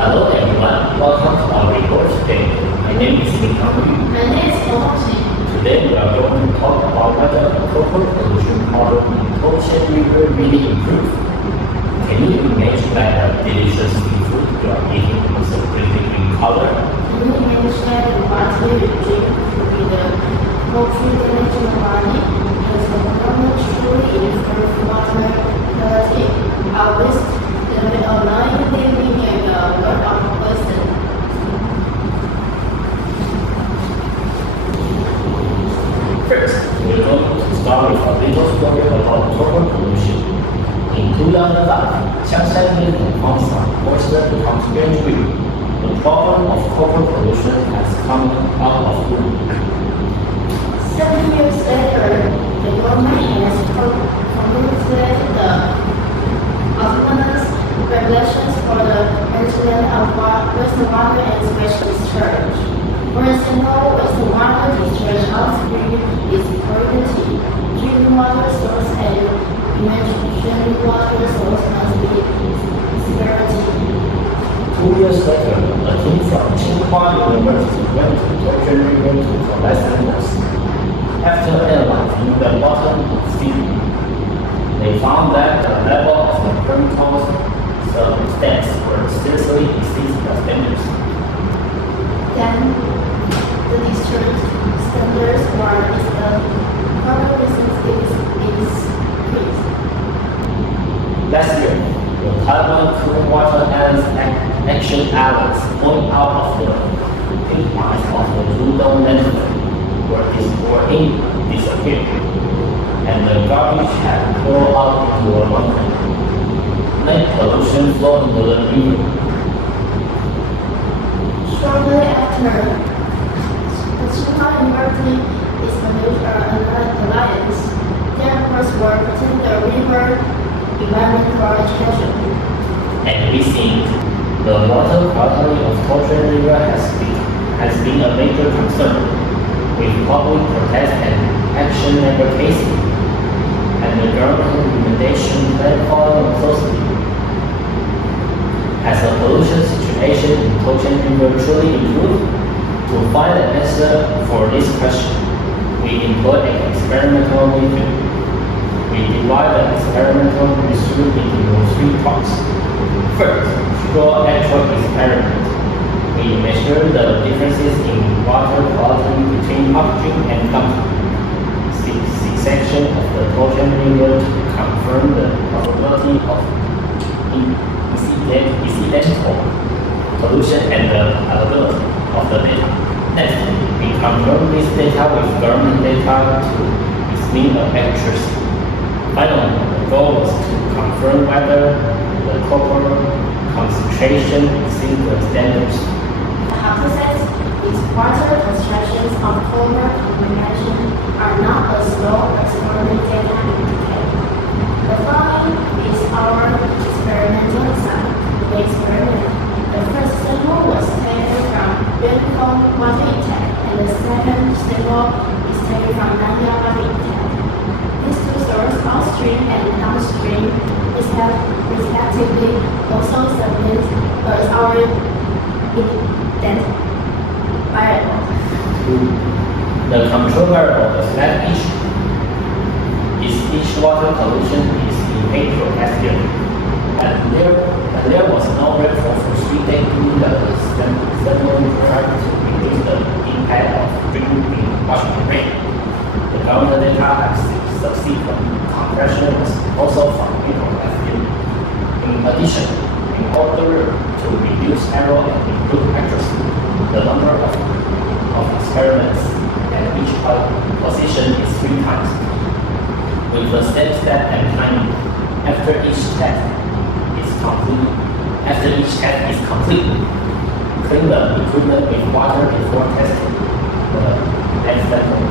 Hello everyone, welcome to our report today. My name is Tanyu. My name is Tongxi. Today we are going to talk about whether the cocoa pollution problem in Ocean River really improved. Can you imagine that a delicious seafood you are eating is a pretty green color? Can you imagine that the water you drink could be the poultry damage in the body? Does the government truly improve water quality? Our waste limit of 90 million worth of poison. First, we're going to start with a little story about cocoa pollution. In 2005, Qiangshan Monsang oyster becomes strange green. The problem of cocoa pollution has come out of the blue. 7 years later, the government has formulated the autonomous regulations for the management of wastewater and sewage discharge. For example, wastewater discharge upstream is priority. Drinking water source and emergency water source must be priority. 2 years later, a team from Tsinghua University went to Torture River to collect samples. After analyzing the bottom sea, they found that the level of the chemical substance were seriously exceeds the standards. Then, the discharge standards were the cover resistance is increased. Last year, the Taiwan Clean Water Action Alliance point out of the pink lines of the Pudong landfill disappeared, and the garbage had poured out into a mountain. Let pollution flow into the river. Shortly after, the Tsinghua University established an alliance. Their efforts were to protect the river environment for education. And we think the water quality of Torture River has been a major concern, with public protest and action never taken, and the government recommendation that follow closely. Has the pollution situation in Torture River truly improved? To find an answer for this question, we employ an experimental method. We divide the experimental result into 3 parts. First, straw actual experiment. We measure the differences in water quality between upstream and downstream section of the Torture River to confirm the probability of incidental pollution and the availability of the data. Next, we confirm this data with government data to its mean of accuracy. Finally, the goal was to confirm whether the copper concentration exceeds the standards. The hypothesis is water concentrations of copper combination are not as low as government data indicate. The following is our experimental design. The experiment. The first sample was taken from Yuankong water intake, and the second sample is taken from Nanyang water intake. These 2 sources, upstream and downstream, respectively, also submit as our indent variable. The control variable is that each water pollution is in April last year, and there was no rainfall for 3 days during the sampling prior to reduce the impact of drinking water rain. The government data has subsequent compression was also from April last year. In addition, in order to reduce error and improve accuracy, the number of experiments at each position is 3 times, with the same step and timing. After each test is complete, clean the equipment with water before testing the next sample.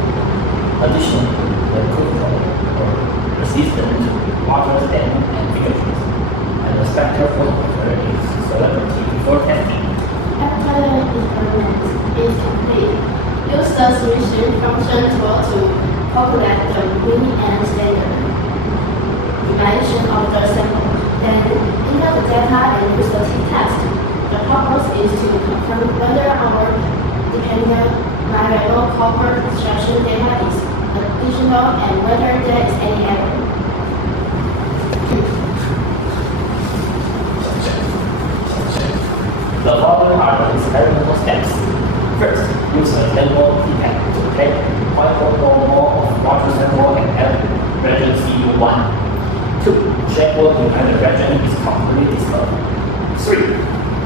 Additionally, the equipment were resistant to water stain and bigotries, and the spectrophotometer is celebrity before testing. After the experiment is complete, use the solution function tool to calculate the mean and standard deviation of the sample. Then enter the data and use the t-test. The are the experimental steps. First, use a sample pipette to take 0.4 mol of water sample and add reagent Cu1. 2. Check whether the reagent is completely dissolved. 3.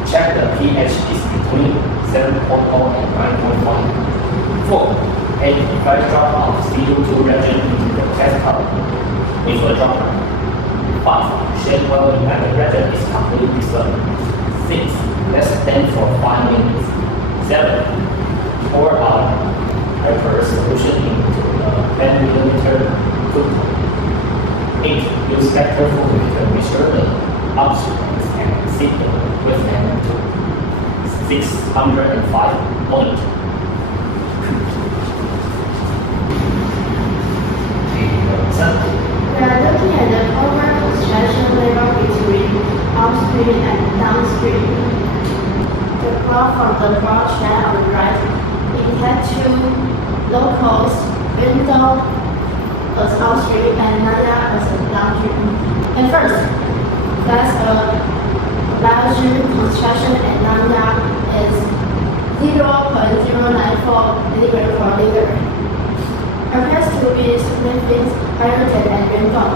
Check the pH is between 7.0 and 9.1. 4. Add 5 drops of CO2 reagent into the test cup with a dropper. 5. Check whether the reagent is completely dissolved. 6. Let stand for 5 minutes. 7. Pour our hyper solution into the 10 ml cup. 8. Use spectrophotometer to measure the upstream and set the wavelength to 605 point. We are looking at the polymer construction level between upstream and downstream. The graph from the broad chart on the right indicates two locals, window as upstream and Naya as downstream. And first, that's a large construction and Naya is 0.094 milligram per liter. Appears to be significantly higher than Rendon,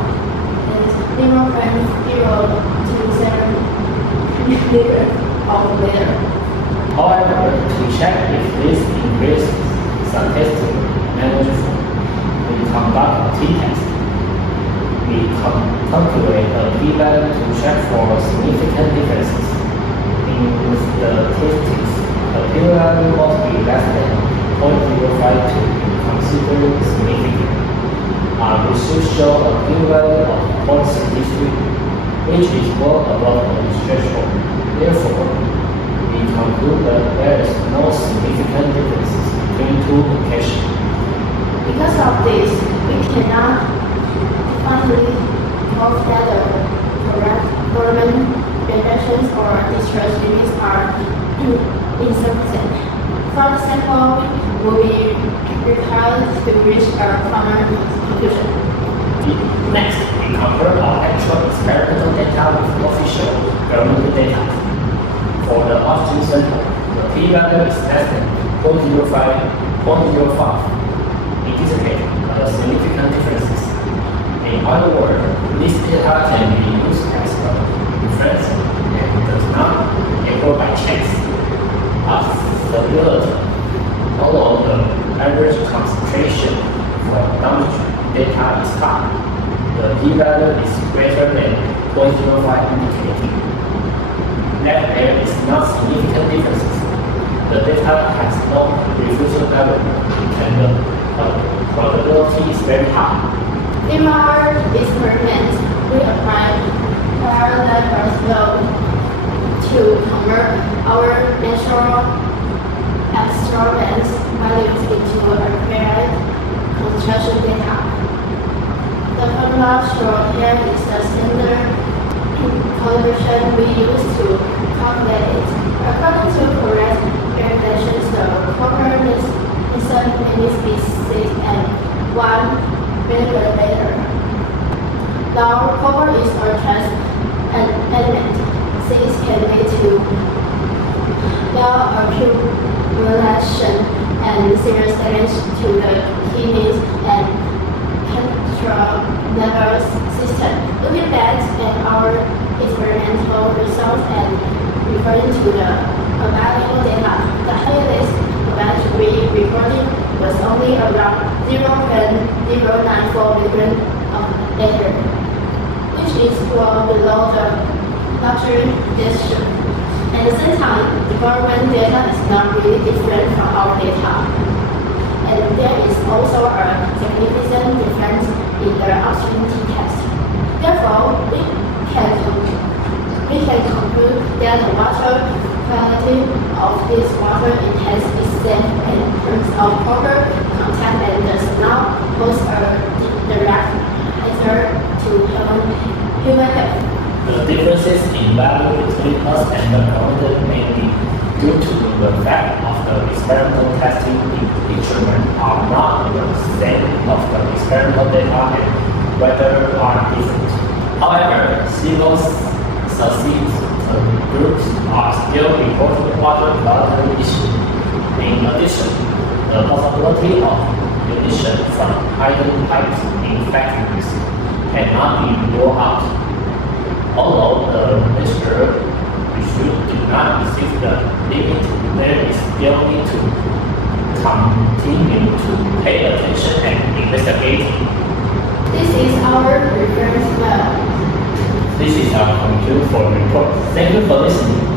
is 0.027 milligram of liter. However, to check if this increase statistic manageable, we conduct t-test. We calculate the p-value to check for significant differences. In the statistics, the p-value must be less than 0.05 to be considered significant. Research show a p-value of 0.63, which is well above the threshold. Therefore, we conclude that there is no significant differences between two locations. Because of this, we cannot finally prove that the correct government reductions or discharge limits are insufficient. Further sample will be required to reach a final conclusion. Next, we compare our actual experimental data with official government data. For the upstream sample, the p-value is less than 0.05, indicating significant differences. In other words, this data can be used as a reference and does not occur by chance. Stability. Although the average concentration for downstream data is high, the p-value is greater than 0.05, indicating that there is not significant differences. The data has no refusal level, and the probability is very high. In our experiment, we applied parallel flow to convert our natural experiments values into accurate construction data. The formula shown here is the standard calibration we use to calculate it. According to correct calculations, the copper needs to be 6 and 1 milligram later. Now, copper is a trace element. 6 can lead to accumulation and serious damage to the kidneys and central nervous system. Looking back at our experimental results and referring to the available data, the highest event we recorded was only around 0.094 milligram of liter, which is well below the luxury gesture. At the same time, the government data is not really different from our data. And there is also a significant difference in the upstream t-test. Therefore, we can conclude that the water quality of this water intake is same in terms of copper content and does not pose a direct hazard to human health. The differences in value between us and the government may be due to the fact of the experimental testing instruments are not the same of the experimental data and weather are different. However, subsystem groups are still reporting water quality issues. In addition, the possibility of emission from hidden pipes in factories cannot be ruled out. Although the measure issue did not exceed the limit, there is still need to continue to pay attention and investigate. This is our reference well. This is our conclusion for the report. Thank you for listening.